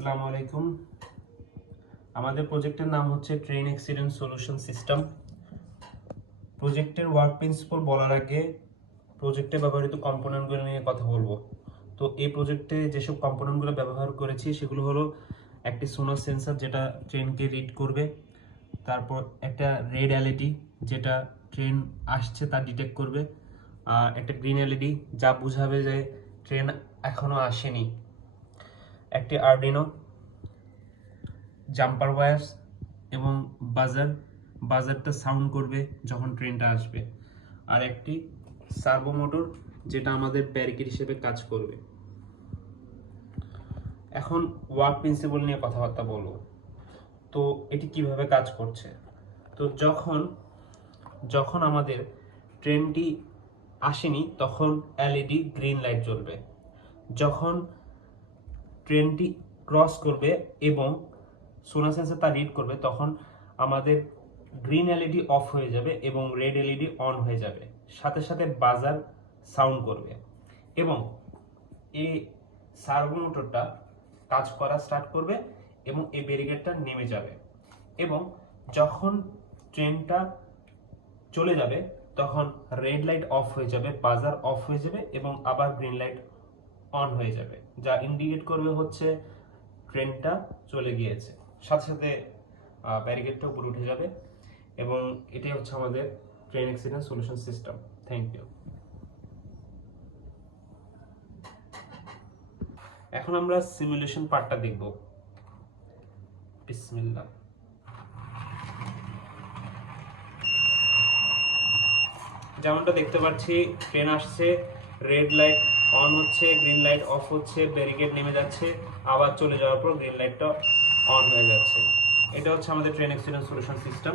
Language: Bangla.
আসসালামু আলাইকুম। আমাদের প্রজেক্টের নাম হচ্ছে ট্রেন অ্যাক্সিডেন্ট সলিউশন সিস্টেম। প্রজেক্টের ওয়ার্ক প্রিন্সিপাল বলার আগে প্রজেক্টে ব্যবহৃত কম্পোনেন্টগুলো নিয়ে কথা বলবো। তো এই প্রজেক্টে যেসব কম্পোনেন্টগুলো ব্যবহার করেছি সেগুলো হলো একটি সোনার সেন্সর যেটা ট্রেনকে রিড করবে, তারপর একটা রেড এলইডি যেটা ট্রেন আসছে তা ডিটেক্ট করবে, আর একটা গ্রিন এলইডি যা বোঝাবে যে ট্রেন এখনো আসেনি, একটি আরডিনো, জাম্পার ওয়্যারস এবং বাজারটা সাউন্ড করবে যখন ট্রেনটা আসবে, আর একটি সার্ভো মোটর যেটা আমাদের ব্যারিকেড হিসেবে কাজ করবে। এখন ওয়ার্ক প্রিন্সিপাল নিয়ে কথাবার্তা বলবো। তো এটি কিভাবে কাজ করছে। তো যখন আমাদের ট্রেনটি আসেনি তখন এলইডি গ্রিন লাইট জ্বলবে। যখন ট্রেনটি ক্রস করবে এবং সোনার সেন্সর তা রিড করবে তখন আমাদের গ্রিন এলইডি অফ হয়ে যাবে এবং রেড এলইডি অন হয়ে যাবে, সাথে সাথে বাজার সাউন্ড করবে এবং এই সার্ভো মোটরটা কাজ করা স্টার্ট করবে এবং এই ব্যারিকেডটা নেমে যাবে এবং যখন ট্রেনটা চলে যাবে তখন রেড লাইট অফ হয়ে যাবে, বাজার অফ হয়ে যাবে এবং আবার গ্রিন লাইট অন হয়ে যাবে, যা ইন্ডিকেট করবে হচ্ছে ট্রেনটা চলে গিয়েছে। সাথে সাথে ব্যারিকেডটা উপরে উঠে যাবে এবং এটাই হচ্ছে আমাদের train accident solution system. Thank you. এখন আমরা সিমুলেশন পার্টটা দেখব। বিসমিল্লাহ। যেমনটা দেখতে পাচ্ছি ট্রেন আসছে, রেড লাইট অন হচ্ছে, গ্রিন লাইট অফ হচ্ছে, ব্যারিকেড নেমে যাচ্ছে, আবার চলে যাওয়ার পর গ্রিন লাইটটা অন হয়ে যাচ্ছে। এটা হচ্ছে আমাদের ট্রেন অ্যাক্সিডেন্ট সলিউশন সিস্টেম।